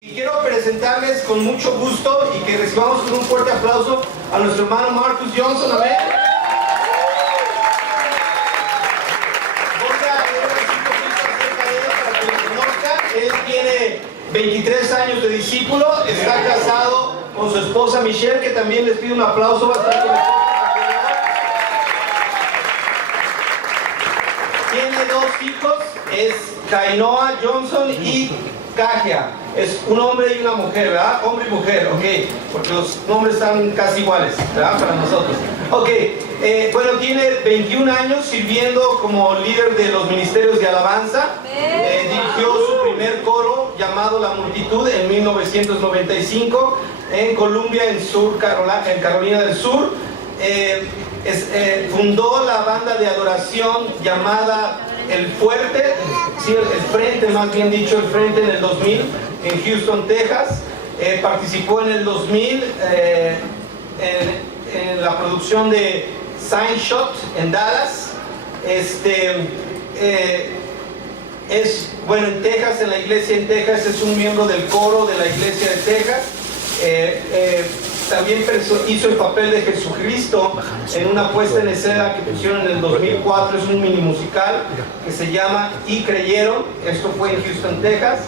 Y quiero presentarles con mucho gusto y que recibamos con un fuerte aplauso a nuestro hermano Marcus Johnson. Amén. Voy a leer así un poquito acerca de él para que lo conozcan. Él tiene 23 años de discípulo, está casado con su esposa Michelle, que también les pido un aplauso bastante fuerte. Tiene dos hijos, es Kainoa Johnson y Kajia. Es un hombre y una mujer, ¿verdad? Hombre y mujer, ok, porque los nombres están casi iguales, ¿verdad? Para nosotros. Ok, bueno, tiene 21 años sirviendo como líder de los ministerios de alabanza. Dirigió su primer coro llamado La Multitud en 1995 en Columbia, en Carolina del Sur. Fundó la banda de adoración llamada El Fuerte, sí, el Frente, más bien dicho, El Frente, en el 2000 en Houston, Texas. Participó en el 2000 en la producción de Sign Shot en Dallas. Bueno, en Texas, en la iglesia en Texas, es un miembro del coro de la iglesia de Texas. También hizo el papel de Jesucristo en una puesta en escena que pusieron en el 2004, es un mini musical que se llama Y Creyeron. Esto fue en Houston, Texas.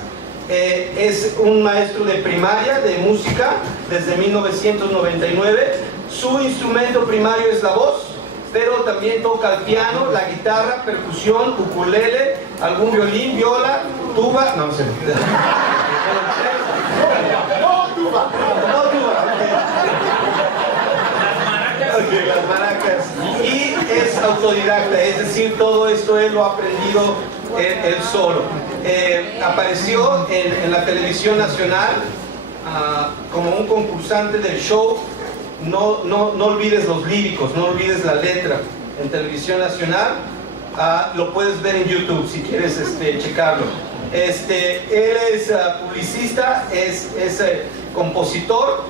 Es un maestro de primaria de música desde 1999. Su instrumento primario es la voz, pero también toca el piano, la guitarra, percusión, ukulele, algún violín, viola, tuba, no sé. No tuba. Okay, las maracas. Y es autodidacta, es decir, todo esto él lo ha aprendido él solo. Apareció en la televisión nacional como un concursante del show no olvides los líricos, no olvides la letra, en televisión nacional. Lo puedes ver en YouTube si quieres checarlo. Él es publicista, es compositor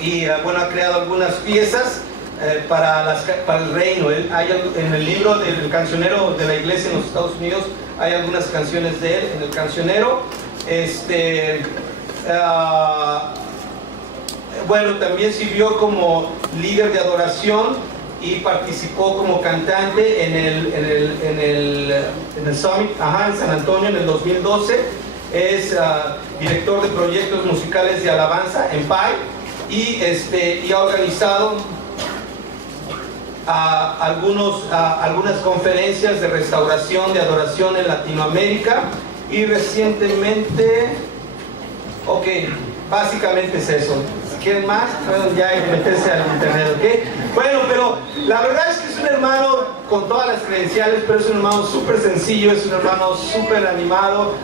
y bueno, ha creado algunas piezas para el reino. En el libro del cancionero de la iglesia en los Estados Unidos hay algunas canciones de él en el cancionero. Bueno, también sirvió como líder de adoración y participó como cantante en el Summit, en San Antonio, en el 2012. Es director de proyectos musicales de alabanza en PAI y ha organizado algunas conferencias de restauración, de adoración en Latinoamérica, y recientemente, ok, básicamente es eso. Si quieren más, pueden ya meterse al internet, ok. Bueno, pero la verdad es que es un hermano con todas las credenciales, pero es un hermano súper sencillo, es un hermano súper animado,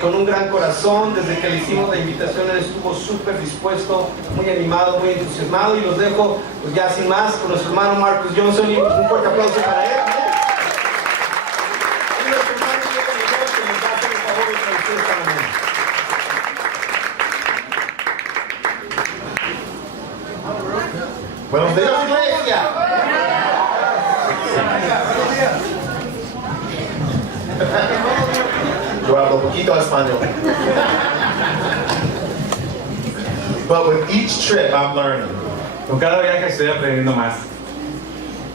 con un gran corazón. Desde que le hicimos la invitación, él estuvo súper dispuesto, muy animado, muy entusiasmado, y los dejo pues ya sin más con nuestro hermano Marcus Johnson, y un fuerte aplauso para él. Buenos días, iglesia. Yo hablo poquito español. But with each trip, I'm learning. Con cada viaje estoy aprendiendo más.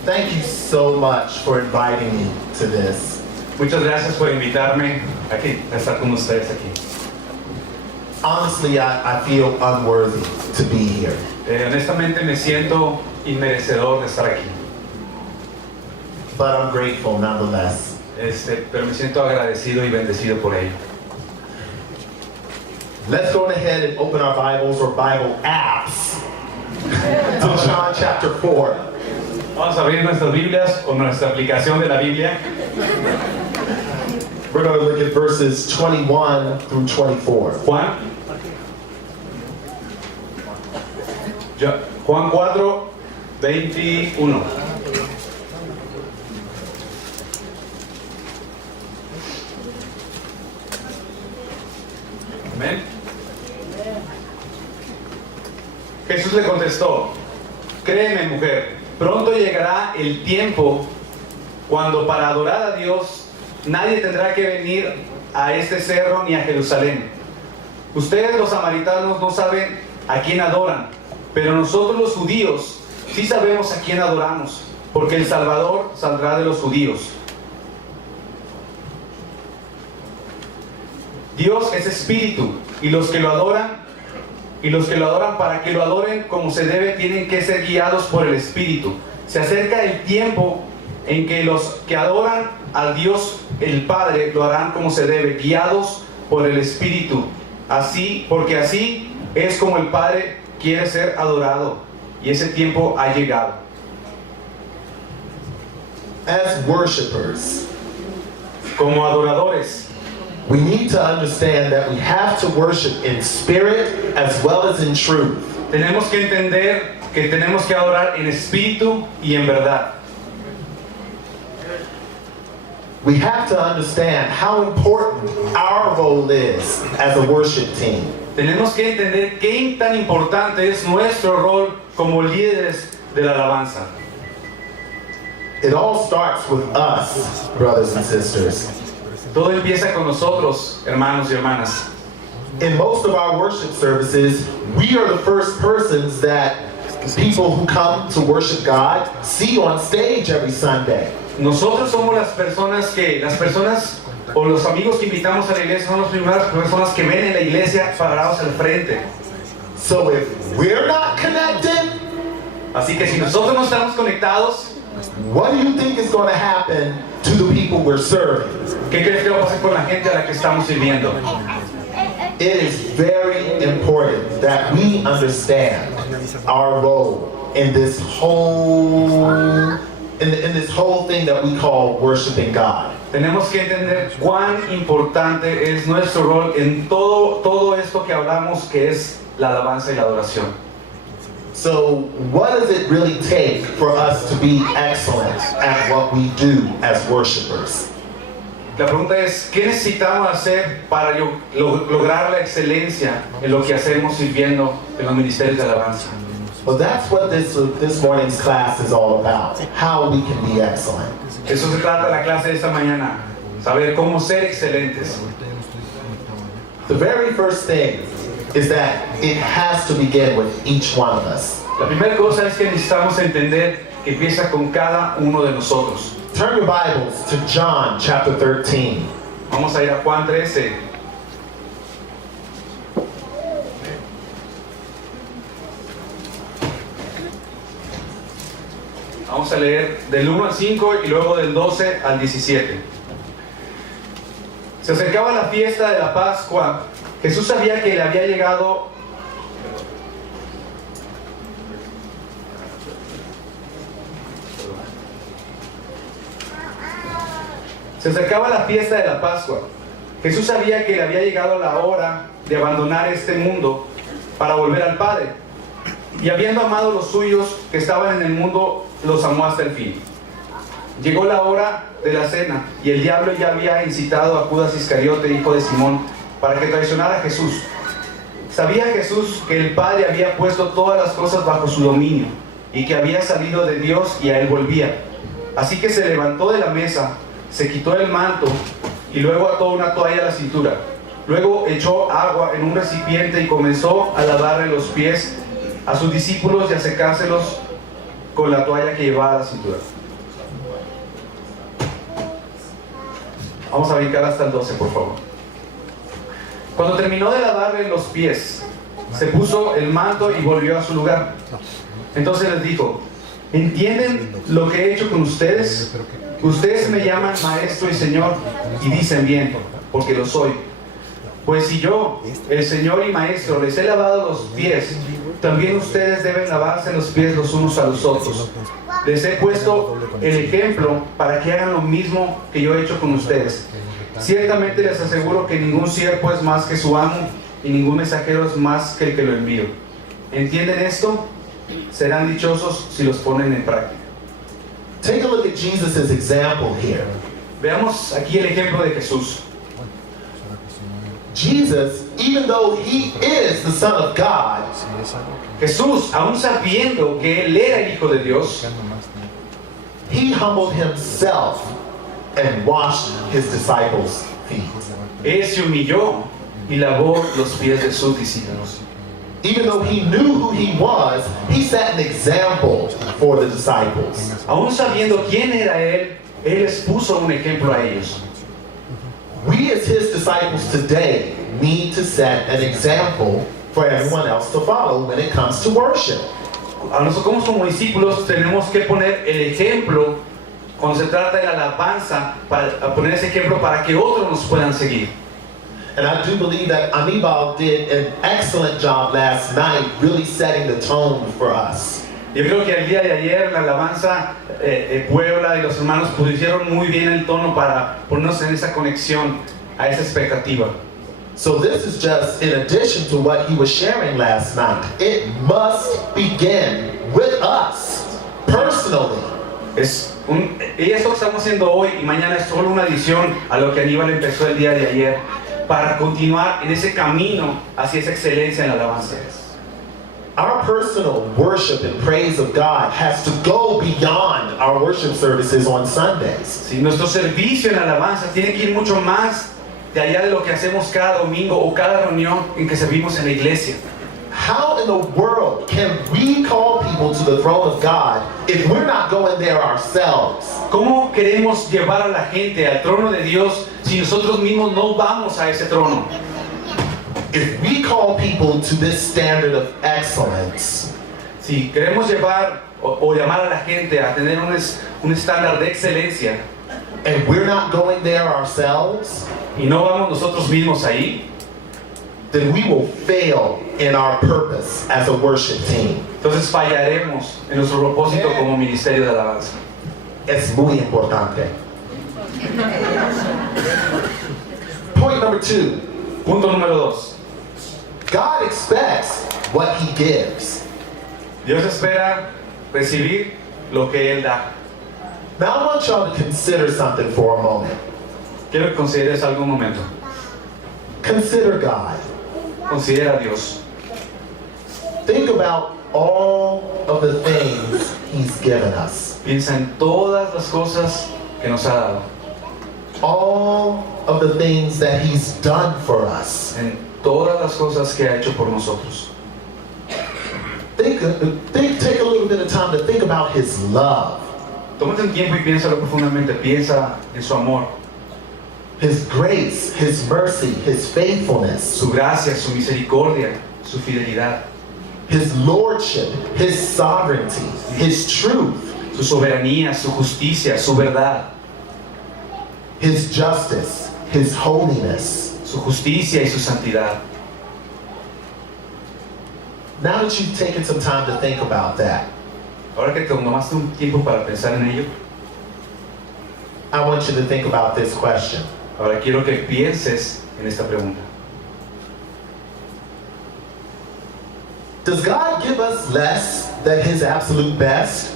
Thank you so much for inviting me to this. Muchas gracias por invitarme aquí, a estar con ustedes aquí. Honestly, I feel unworthy to be here. Honestamente me siento inmerecedor de estar aquí. But I'm grateful nonetheless. Pero me siento agradecido y bendecido por ello. Let's go ahead and open our Bibles or Bible apps to John chapter 4. Vamos a abrir nuestras Biblias o nuestra aplicación de la Biblia. We're going to look at verses 21 through 24. Juan 4, 21. Amén. Jesús le contestó: créeme, mujer, pronto llegará el tiempo cuando para adorar a Dios nadie tendrá que venir a este cerro ni a Jerusalén. Ustedes los samaritanos no saben a quién adoran, pero nosotros los judíos sí sabemos a quién adoramos, porque el Salvador saldrá de los judíos. Dios es espíritu, y los que lo adoran para que lo adoren como se debe tienen que ser guiados por el espíritu. Se acerca el tiempo en que los que adoran al Dios el Padre lo harán como se debe, guiados por el espíritu. Porque así es como el Padre quiere ser adorado, y ese tiempo ha llegado. As worshipers, Como adoradores, we need to understand that we have to worship in spirit as well as in truth. tenemos que entender que tenemos que adorar en espíritu y en verdad. We have to understand how important our role is as a worship team. Tenemos que entender qué tan importante es nuestro rol como líderes de la alabanza. It all starts with us, brothers and sisters. Todo empieza con nosotros, hermanos y hermanas. In most of our worship services, we are the first persons that people who come to worship God see on stage every Sunday. Nosotros somos las personas o los amigos que invitamos a la iglesia son las primeras personas que ven en la iglesia parados al frente. So if we're not connected, Así que si nosotros no estamos conectados, what do you think is going to happen to the people we're serving? ¿qué crees que va a pasar con la gente a la que estamos sirviendo? It is very important that we understand our role in this whole in this whole thing that we call worshiping God. Tenemos que entender cuán importante es nuestro rol en todo esto que hablamos, que es la alabanza y la adoración. So, what does it really take for us to be excellent at what we do as worshipers? La pregunta es, ¿qué necesitamos hacer para lograr la excelencia en lo que hacemos sirviendo en los ministerios de alabanza? Well, that's what this morning's class is all about, how we can be excellent. Eso se trata la clase de esta mañana, saber cómo ser excelentes. The very first thing is that it has to begin with each one of us. La primera cosa es que necesitamos entender que empieza con cada uno de nosotros. Turn your Bibles to John chapter 13. Vamos a ir a Juan 13. Vamos a leer del 1 al 5 y luego del 12 al 17. Se acercaba la fiesta de la Pascua. Jesús sabía que le había llegado Jesús sabía que le había llegado la hora de abandonar este mundo para volver al Padre. Y habiendo amado los suyos que estaban en el mundo, los amó hasta el fin. Llegó la hora de la cena y el diablo ya había incitado a Judas Iscariote, hijo de Simón, para que traicionara a Jesús. Sabía Jesús que el Padre había puesto todas las cosas bajo su dominio y que había salido de Dios y a él volvía. Así que se levantó de la mesa, se quitó el manto y luego ató una toalla a la cintura. Luego echó agua en un recipiente y comenzó a lavarle los pies a sus discípulos y a secárselos con la toalla que llevaba a la cintura. Vamos a brincar hasta el 12, por favor. Cuando terminó de lavarle los pies, se puso el manto y volvió a su lugar. Entonces les dijo: ¿entienden lo que he hecho con ustedes? Ustedes me llaman maestro y señor y dicen bien, porque lo soy. Pues si yo, el Señor y Maestro, les he lavado los pies, también ustedes deben lavarse los pies los unos a los otros. Les he puesto el ejemplo para que hagan lo mismo que yo he hecho con ustedes. Ciertamente les aseguro que ningún siervo es más que su amo y ningún mensajero es más que el que lo envió. ¿Entienden esto? Serán dichosos si los ponen en práctica. Take a look at Jesus' example here. Veamos aquí el ejemplo de Jesús. Jesus, even though he is the Son of God, Jesús, aún sabiendo que él era el Hijo de Dios, he humbled himself and washed his disciples' feet. él se humilló y lavó los pies de sus discípulos. Even though he knew who he was, he set an example for the disciples. Aún sabiendo quién era él les puso un ejemplo a ellos. We as his disciples today need to set an example for everyone else to follow when it comes to worship. A nosotros como discípulos tenemos que poner el ejemplo cuando se trata de la alabanza, para poner ese ejemplo para que otros nos puedan seguir. And I do believe that Anibal did an excellent job last night really setting the tone for us. Yo creo que el día de ayer la alabanza Puebla y los hermanos pusieron muy bien el tono para ponernos en esa conexión, a esa expectativa. So this is just in addition to what he was sharing last night. It must begin with us personally. Y esto que estamos haciendo hoy y mañana es solo una adición a lo que Aníbal empezó el día de ayer, para continuar en ese camino hacia esa excelencia en la alabanza. Our personal worship and praise of God has to go beyond our worship services on Sundays. Sí, nuestro servicio en la alabanza tiene que ir mucho más de allá de lo que hacemos cada domingo o cada reunión en que servimos en la iglesia. How in the world can we call people to the throne of God if we're not going there ourselves? ¿Cómo queremos llevar a la gente al trono de Dios si nosotros mismos no vamos a ese trono? If we call people to this standard of excellence, Si queremos llevar o llamar a la gente a tener un estándar de excelencia and we're not going there ourselves, y no vamos nosotros mismos ahí, then we will fail in our purpose as a worship team. entonces fallaremos en nuestro propósito como ministerio de alabanza. Es muy importante. Point number 2. Punto número 2. God expects what he gives. Dios espera recibir lo que Él da. Now I want y'all to consider something for a moment. Quiero que consideres algún momento. Consider God. Considera a Dios. Think about all of the things he's given us. Piensa en todas las cosas que nos ha dado. All of the things that he's done for us. En todas las cosas que ha hecho por nosotros. Take a little bit of time to think about his love. Tómate un tiempo y piénsalo profundamente. Piensa en su amor, His grace, his mercy, his faithfulness, su gracia, su misericordia, su fidelidad, his lordship, his sovereignty, his truth, su soberanía, su justicia, su verdad, his justice, his holiness. su justicia y su santidad. Now that you've taken some time to think about that, Ahora que te tomaste un tiempo para pensar en ello, I want you to think about this question. ahora quiero que pienses en esta pregunta. Does God give us less than his absolute best?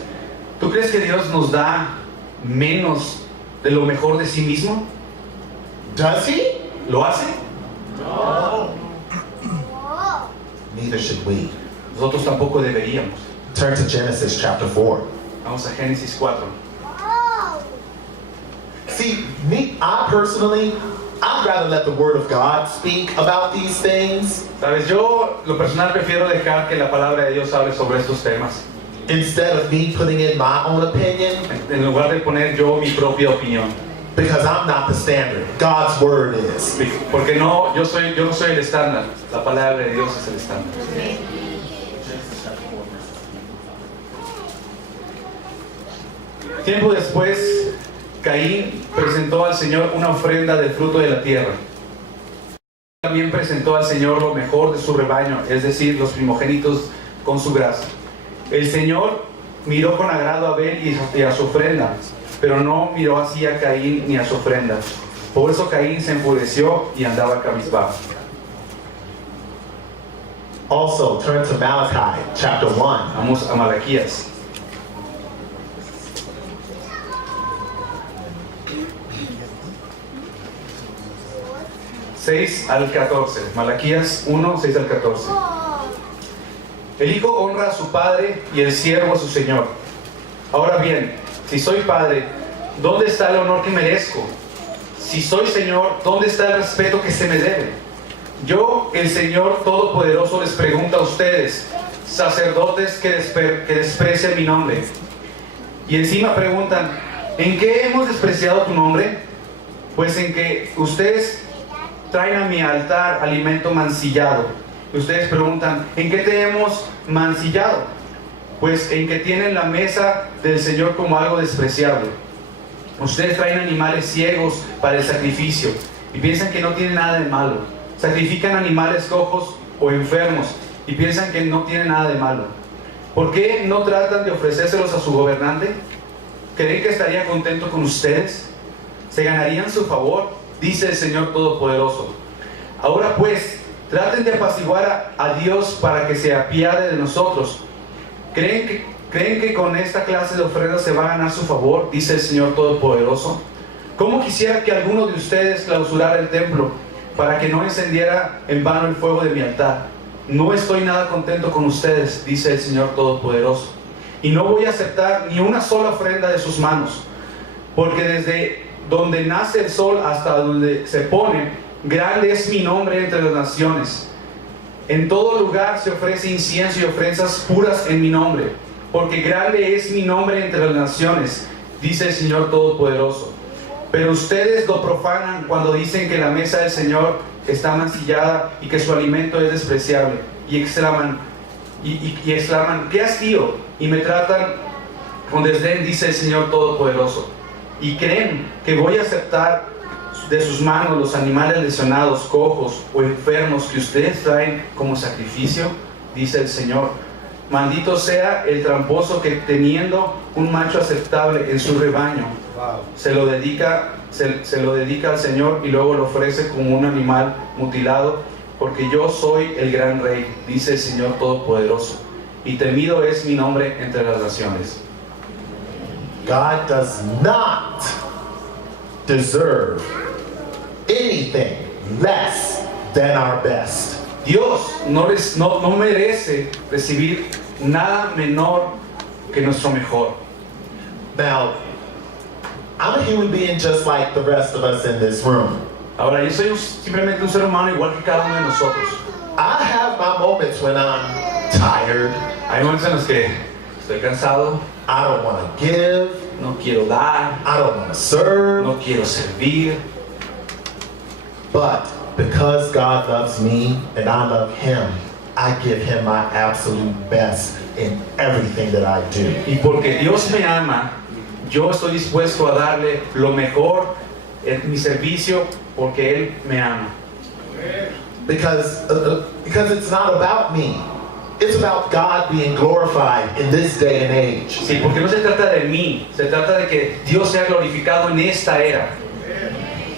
¿Tú crees que Dios nos da menos de lo mejor de sí mismo? Does he? ¿Lo hace? Neither should we. Nosotros tampoco deberíamos. Turn to Genesis chapter 4. Vamos a Génesis 4. See, I personally, I'd rather let the Word of God speak about these things Sabes, yo lo personal prefiero dejar que la palabra de Dios hable sobre estos temas, instead of me putting in my own opinion, en lugar de poner yo mi propia opinión. because I'm not the standard. God's Word is. Porque yo no soy el estándar, la palabra de Dios es el estándar. Tiempo después, Caín presentó al Señor una ofrenda del fruto de la tierra. También presentó al Señor lo mejor de su rebaño, es decir, los primogénitos con su grasa. El Señor miró con agrado a Abel y a su ofrenda, pero no miró así a Caín ni a su ofrenda. Por eso Caín se enfureció y andaba cabizbajo. Also, turn to Malachi chapter 1. Vamos a Malaquías. ...6 al 14. Malaquías 1, 6 al 14. El hijo honra a su padre y el siervo a su señor. Ahora bien, si soy padre, ¿dónde está el honor que merezco? Si soy señor, ¿dónde está el respeto que se me debe? Yo, el Señor Todopoderoso, les pregunto a ustedes, sacerdotes que desprecian mi nombre. Y encima preguntan, ¿en qué hemos despreciado tu nombre? Pues en que ustedes traen a mi altar alimento mancillado. Y ustedes preguntan, ¿en qué te hemos mancillado? Pues en que tienen la mesa del Señor como algo despreciable. Ustedes traen animales ciegos para el sacrificio y piensan que no tiene nada de malo. Sacrifican animales cojos o enfermos y piensan que no tiene nada de malo. ¿Por qué no tratan de ofrecérselos a su gobernante? ¿Creen que estaría contento con ustedes? ¿Se ganarían su favor? Dice el Señor Todopoderoso. Ahora pues, traten de apaciguar a Dios para que se apiade de nosotros. ¿Creen que con esta clase de ofrendas se va a ganar su favor? Dice el Señor Todopoderoso. ¿Cómo quisiera que alguno de ustedes clausurara el templo para que no encendiera en vano el fuego de mi altar? No estoy nada contento con ustedes, dice el Señor Todopoderoso. Y no voy a aceptar ni una sola ofrenda de sus manos, porque desde donde nace el sol hasta donde se pone, grande es mi nombre entre las naciones. En todo lugar se ofrece incienso y ofrendas puras en mi nombre, porque grande es mi nombre entre las naciones, dice el Señor Todopoderoso. Pero ustedes lo profanan cuando dicen que la mesa del Señor está mancillada y que su alimento es despreciable, y exclaman, ¡qué hastío! Y me tratan con desdén, dice el Señor Todopoderoso. Y creen que voy a aceptar de sus manos los animales lesionados, cojos o enfermos que ustedes traen como sacrificio, dice el Señor. Maldito sea el tramposo que, teniendo un macho aceptable en su rebaño, se lo dedica al Señor y luego lo ofrece como un animal mutilado, porque yo soy el gran rey, dice el Señor Todopoderoso, y temido es mi nombre entre las naciones. God does not deserve anything less than our best. Dios no merece recibir nada menor que nuestro mejor. Now, I'm a human being just like the rest of us in this room. Ahora, yo soy simplemente un ser humano igual que cada uno de nosotros. I have my moments when I'm tired. Hay momentos en los que estoy cansado, I don't want to give. no quiero dar, I don't want to serve. no quiero servir. But because God loves me and I love Him, I give Him my absolute best in everything that I do. Y porque Dios me ama, yo estoy dispuesto a darle lo mejor en mi servicio porque Él me ama. Because it's not about me. It's about God being glorified in this day and age. Sí, porque no se trata de mí, se trata de que Dios sea glorificado en esta era.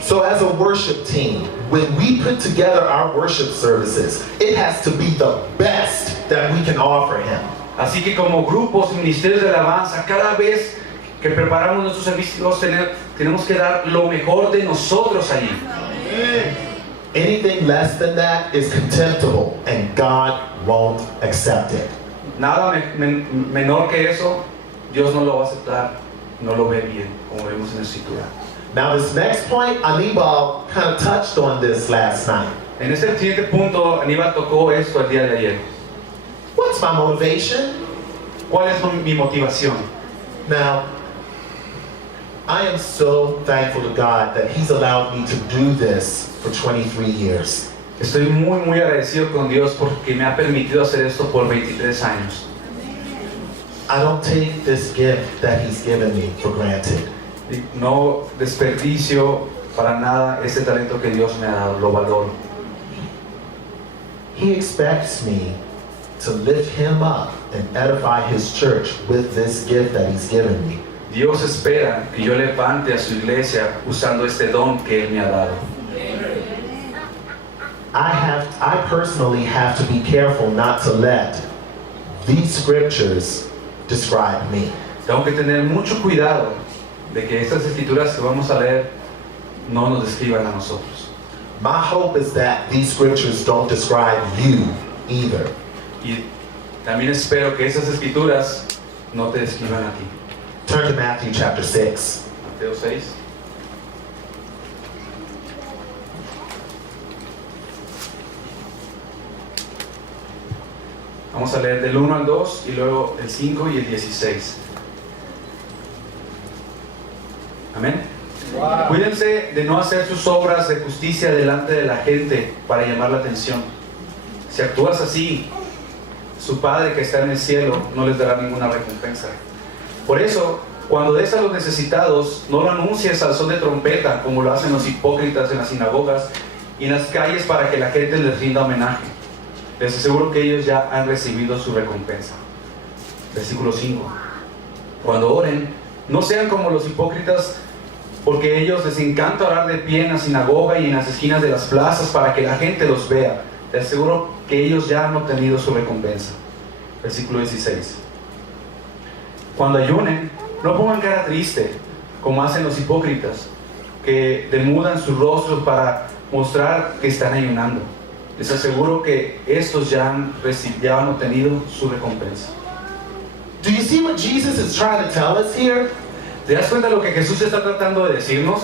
So as a worship team, when we put together our worship services, it has to be the best that we can offer Him. Así que como grupos y ministerios de alabanza, cada vez que preparamos nuestros servicios tenemos que dar lo mejor de nosotros allí. Anything less than that is contemptible, and God won't accept it. Nada menor que eso, Dios no lo va a aceptar, no lo ve bien, como vemos en la Escritura. Now this next point, Anibal kind of touched on this last night. En este siguiente punto, Aníbal tocó esto el día de ayer. What's my motivation? ¿Cuál es mi motivación? Now, I am so thankful to God that He's allowed me to do this for 23 years. Estoy muy agradecido con Dios porque me ha permitido hacer esto por 23 años. I don't take this gift that He's given me for granted. Y no desperdicio para nada este talento que Dios me ha dado, lo valoro. He expects me to lift Him up and edify His church with this gift that He's given me. Dios espera que yo levante a su iglesia usando este don que Él me ha dado. I personally have to be careful not to let these scriptures describe me. Tengo que tener mucho cuidado de que estas escrituras que vamos a leer no nos describan a nosotros. My hope is that these scriptures don't describe you either. Y también espero que esas escrituras no te describan a ti. Turn to Matthew chapter 6. Mateo 6. Vamos a leer del 1 al 2 y luego el 5 y el 16. Amén. Wow. Cuídense de no hacer sus obras de justicia delante de la gente para llamar la atención. Si actúas así, su Padre que está en el cielo no les dará ninguna recompensa. Por eso, cuando des a los necesitados, no lo anuncies al son de trompeta, como lo hacen los hipócritas en las sinagogas y en las calles para que la gente les rinda homenaje. Les aseguro que ellos ya han recibido su recompensa. Versículo 5. Cuando oren, no sean como los hipócritas, porque a ellos les encanta orar de pie en la sinagoga y en las esquinas de las plazas para que la gente los vea. Les aseguro que ellos ya han obtenido su recompensa. Versículo 16. Cuando ayunen, no pongan cara triste, como hacen los hipócritas, que demudan sus rostros para mostrar que están ayunando. Les aseguro que estos ya han obtenido su recompensa. Do you see what Jesus is trying to tell us here? ¿Te das cuenta de lo que Jesús está tratando de decirnos?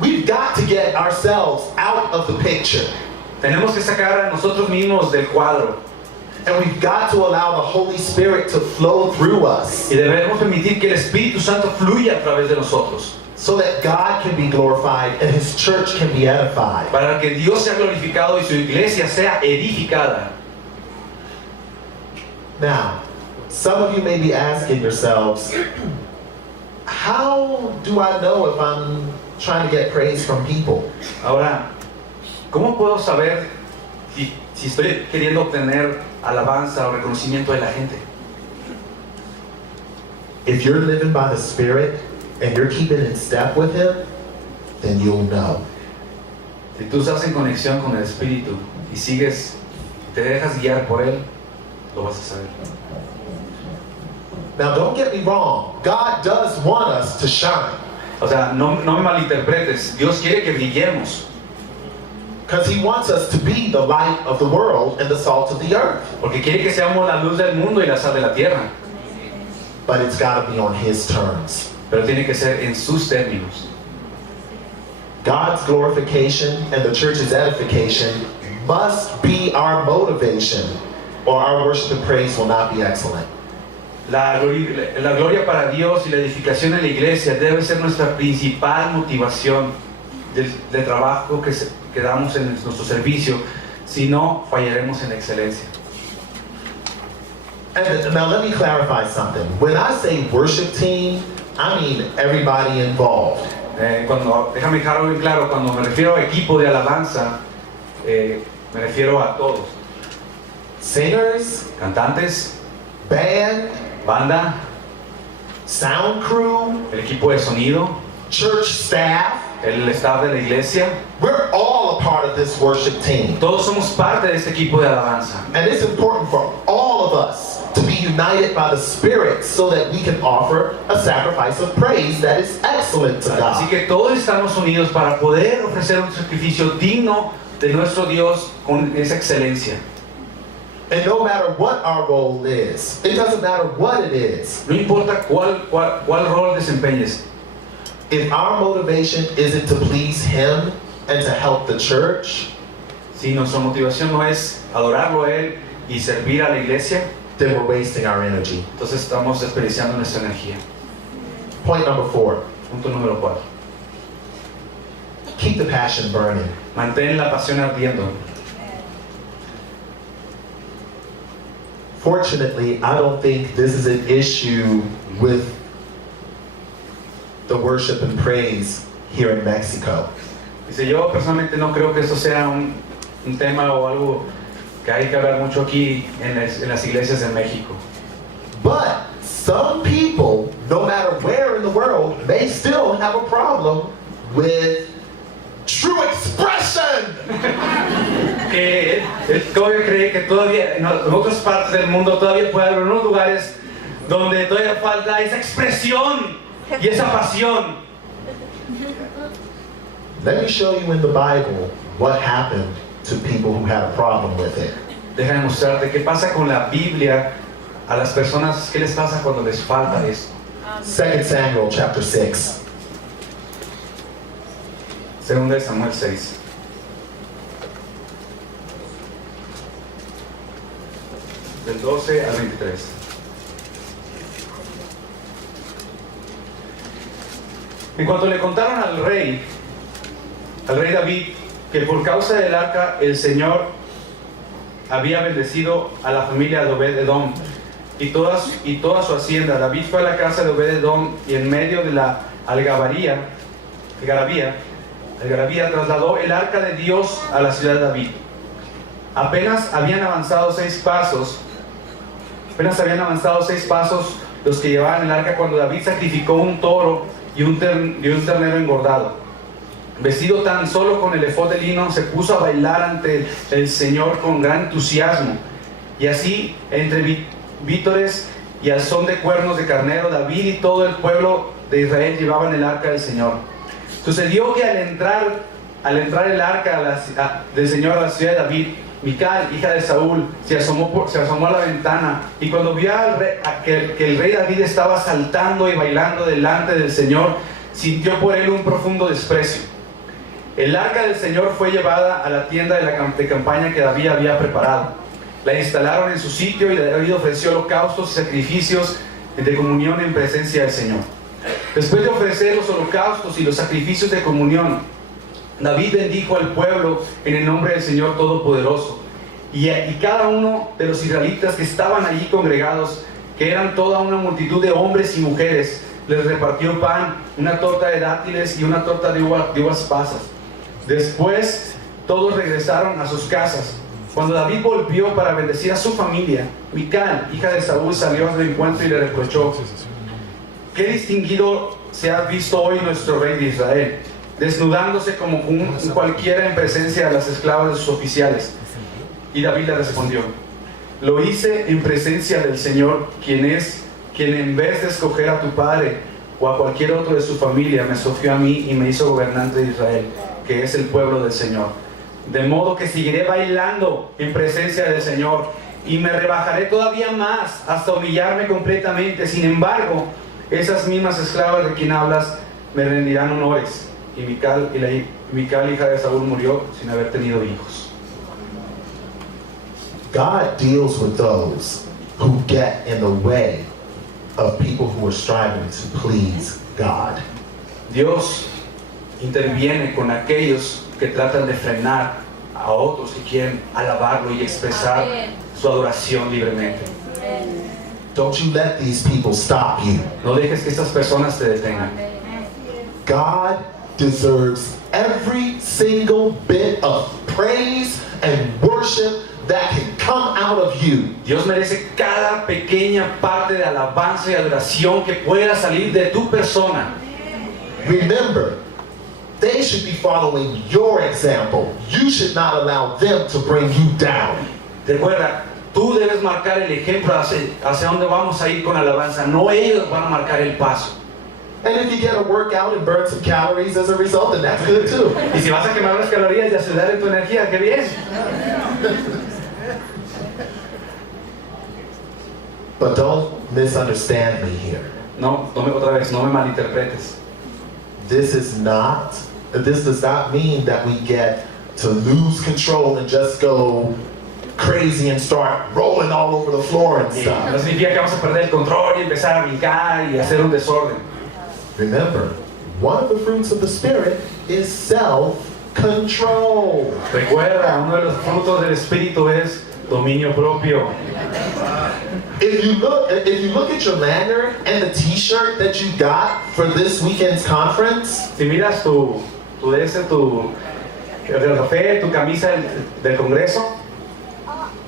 We've got to get ourselves out of the picture. Tenemos que sacar a nosotros mismos del cuadro And we've got to allow the Holy Spirit to flow through us y debemos permitir que el Espíritu Santo fluya a través de nosotros so that God can be glorified and His church can be edified. para que Dios sea glorificado y su iglesia sea edificada. Now, some of you may be asking yourselves, how do I know if I'm trying to get praise from people? Ahora, ¿cómo puedo saber si estoy queriendo obtener alabanza o reconocimiento de la gente? If you're living by the Spirit and you're keeping in step with Him, then you'll know. Si tú estás en conexión con el Espíritu y te dejas guiar por Él, lo vas a saber. Now, don't get me wrong. God does want us to shine O sea, no me malinterpretes. Dios quiere que brillemos, because He wants us to be the light of the world and the salt of the earth. porque quiere que seamos la luz del mundo y la sal de la tierra. But it's got to be on His terms. Pero tiene que ser en sus términos. God's glorification and the church's edification must be our motivation, or our worship and praise will not be excellent. La gloria para Dios y la edificación en la iglesia debe ser nuestra principal motivación del trabajo que damos en nuestro servicio. Si no, fallaremos en la excelencia. And now let me clarify something. When I say worship team, I mean everybody involved. Déjame dejar algo bien claro, cuando me refiero a equipo de alabanza, me refiero a todos. Singers, Cantantes, band, banda, sound crew, el equipo de sonido, church staff. el staff de la iglesia. We're all a part of this worship team. Todos somos parte de este equipo de alabanza. And it's important for all of us to be united by the Spirit so that we can offer a sacrifice of praise that is excellent to Así God. que todos estamos unidos para poder ofrecer un sacrificio digno de nuestro Dios con esa excelencia. And no matter what our role is, it doesn't matter what it is, No importa cuál rol desempeñes. if our motivation isn't to please Him and to help the church, Si nuestra motivación no es adorarlo a Él y servir a la iglesia, then we're wasting our energy. entonces estamos desperdiciando nuestra energía. Point number 4, Punto número 4. keep the passion burning. Mantén la pasión ardiendo. Fortunately, I don't think this is an issue with the worship and praise here in Mexico. Dice, yo personalmente no creo que esto sea un tema o algo que hay que hablar mucho aquí en las iglesias de México. But some people, no matter where in the world, may still have a problem with true expression. Que él todavía cree que todavía en otras partes del mundo todavía puede haber unos lugares donde todavía falta esa expresión y esa pasión. Let me show you in the Bible what happened to people who had a problem with it. Déjame mostrarte qué pasa con la Biblia a las personas, qué les pasa cuando les falta esto. 2 Samuel chapter 6. Segunda de Samuel 6. del 12 al 23. En cuanto le contaron al rey David, que por causa del arca el Señor había bendecido a la familia de Obed-Edom y toda su hacienda, David fue a la casa de Obed-Edom y en medio de la algarabía trasladó el arca de Dios a la ciudad de David. Apenas habían avanzado seis pasos los que llevaban el arca cuando David sacrificó un toro y un ternero engordado. Vestido tan solo con el efod de lino, se puso a bailar ante el Señor con gran entusiasmo. Y así, entre vítores y al son de cuernos de carnero, David y todo el pueblo de Israel llevaban el arca del Señor. Sucedió que al entrar el arca del Señor a la ciudad de David, Mical, hija de Saúl, se asomó a la ventana, y cuando vio que el rey David estaba saltando y bailando delante del Señor, sintió por él un profundo desprecio. El arca del Señor fue llevada a la tienda de campaña que David había preparado. La instalaron en su sitio y David ofreció holocaustos y sacrificios de comunión en presencia del Señor. Después de ofrecer los holocaustos y los sacrificios de comunión, David bendijo al pueblo en el nombre del Señor Todopoderoso. Y cada uno de los israelitas que estaban allí congregados, que eran toda una multitud de hombres y mujeres, les repartió pan, una torta de dátiles y una torta de uvas pasas. Después todos regresaron a sus casas. Cuando David volvió para bendecir a su familia, Mical, hija de Saúl, salió a su encuentro y le reprochó: «Qué distinguido se ha visto hoy nuestro rey de Israel, desnudándose como cualquiera en presencia de las esclavas de sus oficiales». Y David le respondió: «Lo hice en presencia del Señor, quien en vez de escoger a tu padre o a cualquier otro de su familia, me escogió a mí y me hizo gobernante de Israel, que es el pueblo del Señor. De modo que seguiré bailando en presencia del Señor y me rebajaré todavía más hasta humillarme completamente. Sin embargo, esas mismas esclavas de quien hablas me rendirán honores». Y Mical, hija de Saúl, murió sin haber tenido hijos. God deals with those who get in the way of people who are striving to please God. Dios interviene con aquellos que tratan de frenar a otros que quieren alabarlo y expresar su adoración libremente. Don't you let these people stop you. No dejes que estas personas te detengan. God deserves every single bit of praise and worship that can come out of you. Dios merece cada pequeña parte de alabanza y adoración que pueda salir de tu persona. Remember, they should be following your example. You should not allow them to bring you down. Recuerda, tú debes marcar el ejemplo hacia dónde vamos a ir con alabanza. No ellos van a marcar el paso. And if you get a workout and burn some calories as a result, then that's good too. Y si vas a quemar unas calorías y acelerar en tu energía, qué bien. But don't misunderstand me here. No me malinterpretes. This does not mean that we get to lose control and just go crazy and start rolling all over the floor and No stuff. significa que vamos a perder el control y empezar a brincar y hacer un desorden. Remember, one of the fruits of the Spirit is self-control. Recuerda, uno de los frutos del Espíritu es dominio propio. If you look at your lanyard and the T-shirt that you got for this weekend's conference, Si miras tu café, tu camisa del Congreso,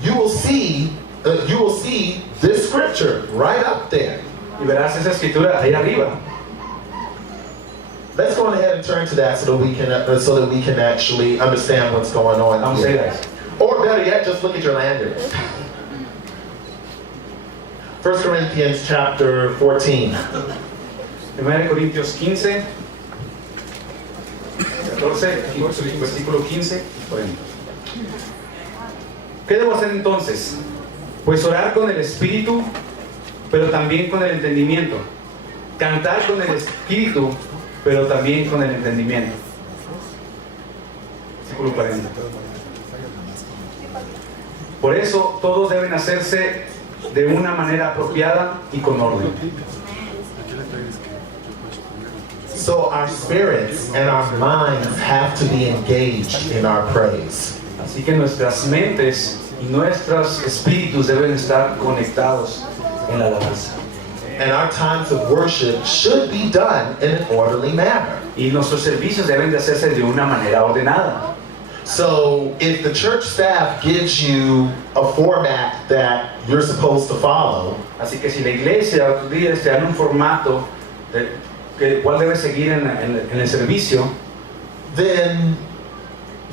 you will see this scripture right up there. y verás esa escritura ahí arriba. Let's go ahead and turn to that so that we can actually understand what's going on Vamos a ir here. a eso. Or better yet, just look at your lanyard. 1 Corinthians chapter 14. 1 Corintios 15, 14, versículo 15 y 40. ¿Qué debo hacer entonces? Pues orar con el espíritu, pero también con el entendimiento. Cantar con el espíritu, pero también con el entendimiento. Versículo 40. Por eso todos deben hacerse de una manera apropiada y con orden. So our spirits and our minds have to be engaged in our praise. Así que nuestras mentes y nuestros espíritus deben estar conectados en la alabanza. And our times of worship should be done in an orderly manner. Y nuestros servicios deben de hacerse de una manera ordenada. So if the church staff gives you a format that you're supposed to follow, Así que si la iglesia o tus líderes te dan un formato que cuál debes seguir en el servicio, then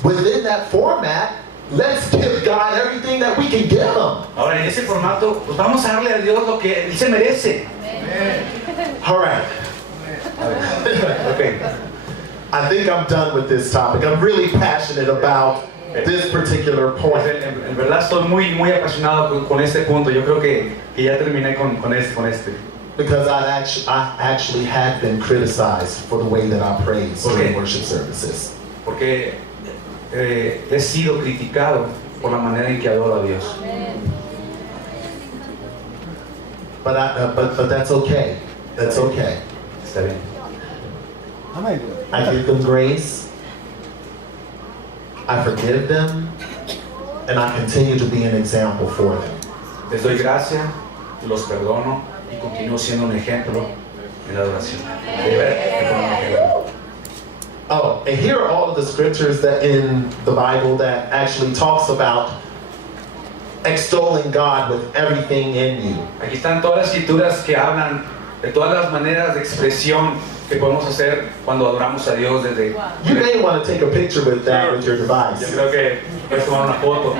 within that format, let's give God everything that we can give Him. ahora en ese formato, pues vamos a darle a Dios lo que Él se merece. All right. Okay. I think I'm done with this topic. I'm really passionate about this particular Pues, point. en verdad estoy muy apasionado con este punto. Yo creo que ya terminé con este. Because I actually had been criticized for the way that I praise during Okay. worship services. Porque he sido criticado por la manera en que adoro a Dios. But that's okay. That's okay. Está bien. I give them grace. I forgive them. And I continue to be an example for them. Les doy gracia, los perdono y continúo siendo un ejemplo en la adoración. Oh, and here are all of the scriptures that in the Bible that actually talks about extolling God with everything in you. Aquí están todas las escrituras que hablan de todas las maneras de expresión que podemos hacer cuando adoramos a Dios desde... You may want to take a picture with that with your Yo device. creo que puedes tomar una foto.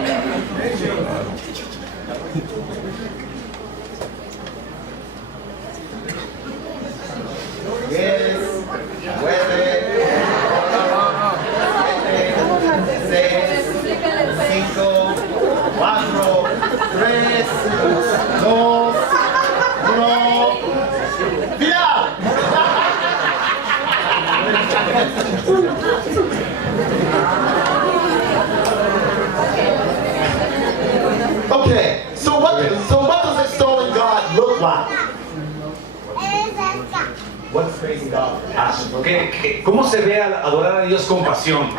Okay, so what does extolling God look like? What's praising God? ¿Cómo se ve adorar a Dios con pasión?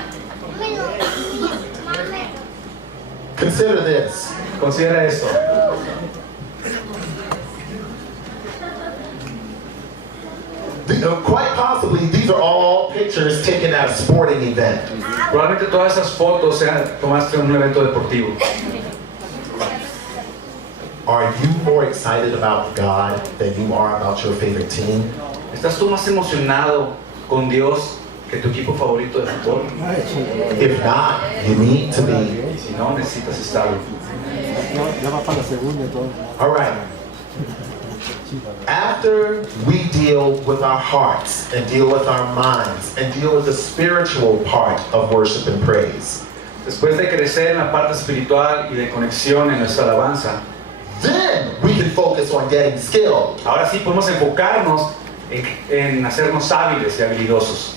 Consider this. Considera esto. Quite possibly, these are all pictures taken at a sporting event. Probablemente todas esas fotos sean tomadas en un evento deportivo. Are you more excited about God than you are about your favorite team? ¿Estás tú más emocionado con Dios que tu equipo favorito de fútbol? If not, you need to be. Y si no, necesitas estarlo. Ya va para la segunda y todo. All right. After we deal with our hearts and deal with our minds and deal with the spiritual part of worship and praise, Después de crecer en la parte espiritual y de conexión en nuestra alabanza, then we can focus on getting skilled. ahora sí podemos enfocarnos en hacernos hábiles y habilidosos.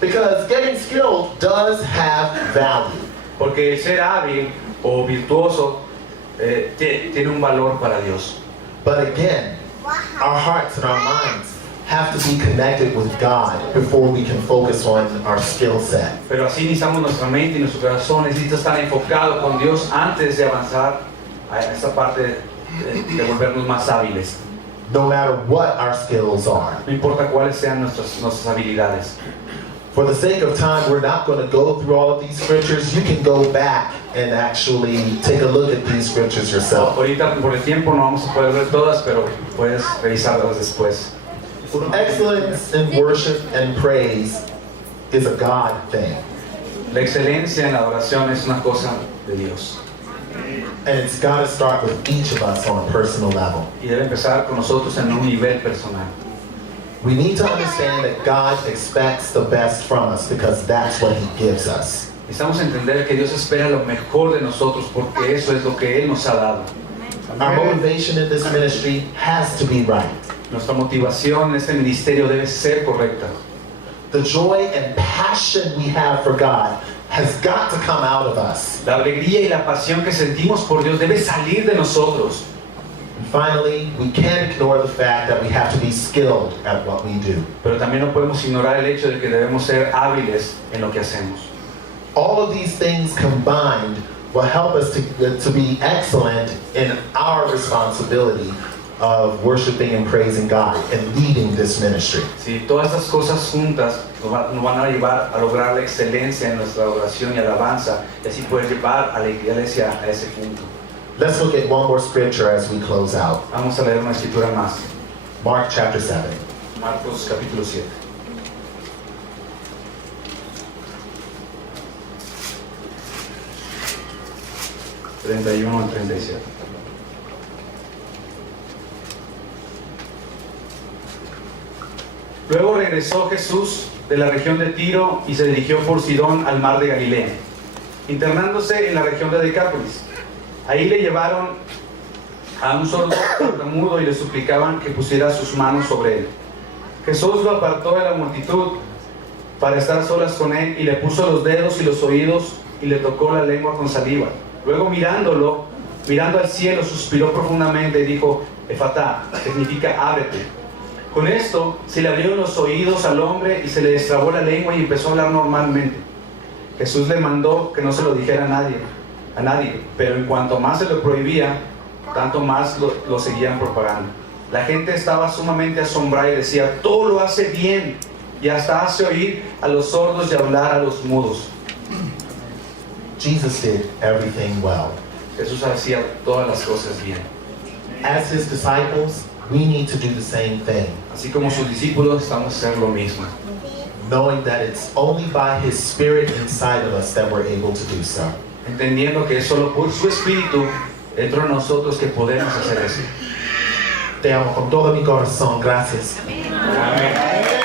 Because getting skilled does have value. Porque ser hábil o virtuoso tiene un valor para Dios. But again, our hearts and our minds have to be connected with God before we can focus on our skill set. Pero así necesitamos nuestra mente y nuestro corazón necesita estar enfocado con Dios antes de avanzar a esta parte de volvernos más hábiles. No matter what our skills are. No importa cuáles sean nuestras habilidades. For the sake of time, we're not going to go through all of these scriptures. You can go back and actually take a look at these scriptures yourself. Ahorita por el tiempo no vamos a poder ver todas, pero puedes revisarlas después. Excellence in worship and praise is a God thing. La excelencia en la adoración es una cosa de Dios. And it's got to start with each of us on a personal level. Y debe empezar con nosotros en un nivel personal. We need to understand that God expects the best from us because that's what He gives us. Necesitamos entender que Dios espera lo mejor de nosotros porque eso es lo que Él nos ha dado. Our motivation in this ministry has to be right. Nuestra motivación en este ministerio debe ser correcta. The joy and passion we have for God has got to come out of us. La alegría y la pasión que sentimos por Dios debe salir de nosotros. And finally, we can't ignore the fact that we have to be skilled at what we do. Pero también no podemos ignorar el hecho de que debemos ser hábiles en lo que hacemos. All of these things combined will help us to be excellent in our responsibility of worshiping and praising God and leading this ministry. Si todas estas cosas juntas nos van a llevar a lograr la excelencia en nuestra oración y alabanza, y así poder llevar a la iglesia a ese punto. Let's look at one more scripture as we close out. Vamos a leer una escritura más. Mark chapter 7. Marcos capítulo 7. (31 al 37). Luego regresó Jesús de la región de Tiro y se dirigió por Sidón al mar de Galilea, internándose en la región de Decápolis. Ahí le llevaron a un sordo tartamudo y le suplicaban que pusiera sus manos sobre él. Jesús lo apartó de la multitud para estar solas con él y le puso los dedos y los oídos y le tocó la lengua con saliva. Luego mirando al cielo, suspiró profundamente y dijo: Efatá, que significa ábrete. Con esto se le abrieron los oídos al hombre y se le destrabó la lengua y empezó a hablar normalmente. Jesús le mandó que no se lo dijera a nadie, pero en cuanto más se lo prohibía, tanto más lo seguían propagando. La gente estaba sumamente asombrada y decía: todo lo hace bien, y hasta hace oír a los sordos y hablar a los mudos. Jesus did everything well. Jesús hacía todas las cosas bien. As his disciples, we need to do the same thing, Así como sus discípulos, estamos a hacer lo mismo, knowing that it's only by his Spirit inside of us that we're able to do so. entendiendo que es solo por su Espíritu dentro de nosotros que podemos hacer eso. Te amo con todo mi corazón. Gracias. Amén.